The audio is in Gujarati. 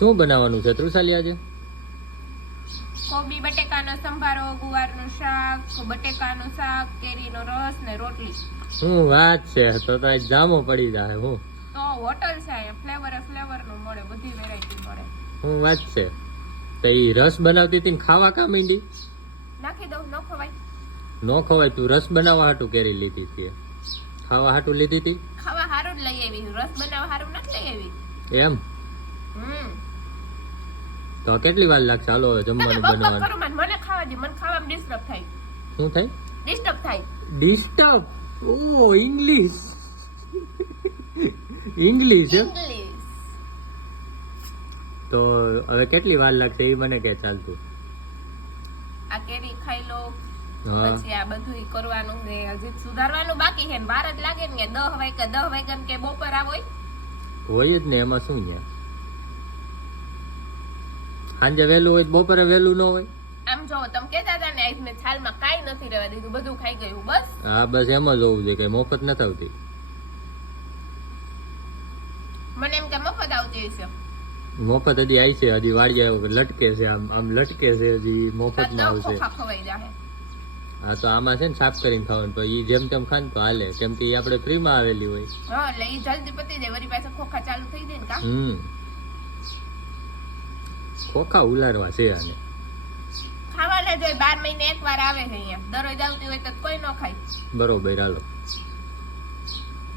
શું બનાવવાનું છે તૃષાલી આજે? કોબી બટેકાનો સંભારો, ગુવારનું શાક, બટેકાનું શાક, કેરીનો રસ ને રોટલી. શું વાત છે, તો આજ જામો પડી જાય. હું તો હોટલ છે અહીંયા, ફ્લેવર નું મળે, બધી વેરાયટી મળે. શું વાત છે, તો ઈ રસ બનાવતી હતી ને ખાવા કા માંડી? નાખી દઉં, ન ખવાય? નો ખવાય. તું રસ બનાવવા હાટું કેરી લીધી હતી, ખાવા હાટું લીધી હતી? ખાવા હારું જ લઈ આવી, રસ બનાવવા હારું નથી લઈ આવી. એમ? તો કેટલી વાર લાગશે? હાલો હવે જમવાનું બનાવવાનું. મને ખાવા દે, મને ખાવામાં ડિસ્ટર્બ થાય. શું થાય? ડિસ્ટર્બ થાય. ડિસ્ટર્બ? ઓ ઇંગ્લિશ. ઇંગ્લિશ તો હવે કેટલી વાર લાગશે એ મને કે ચાલતું. આ કેરી ખાઈ લો, હા પછી આ બધું કરવાનું છે, હજી સુધારવાનું બાકી છે. વાર જ લાગે ને 10 વાગ્યા કે બપોર હોય જ ને. એમાં શું યાર, સાંજે વહેલું હોય બપોરે વહેલું ન હોય. આમ જો તમે કહેતા હતા ને આઈસને છાલમાં કાઈ નથી રહેવા દીધું, બધું ખાઈ ગયું. બસ હા બસ એમ જ હોવું જોઈએ, કઈ મફત નથી આવતી. મને એમ કે મફત આવતી હશે. મફત હજી આવી છે, હજી વાડિયા લટકે છે, આમ આમ લટકે છે, હજી મફત માં આવશે. ખવાઈ જાય. હા તો આમાં છે ને સાફ કરીને ખાવાનું, તો ઈ જેમ તેમ ખાન તો હાલે, કેમ કે ઈ આપણે ફ્રી માં આવેલી હોય. હા એટલે ઈ જલ્દી પતી જાય, વળી પાસે ખોખા ચાલુ થઈ જાય ને કા. ખોખા ઉલારવા છે આને. ખાવાના જોઈએ, 12 મહિને એકવાર આવે છે અહીંયા, દરરોજ આવતી હોય તો કોઈ ન ખાય. બરોબર, હાલો.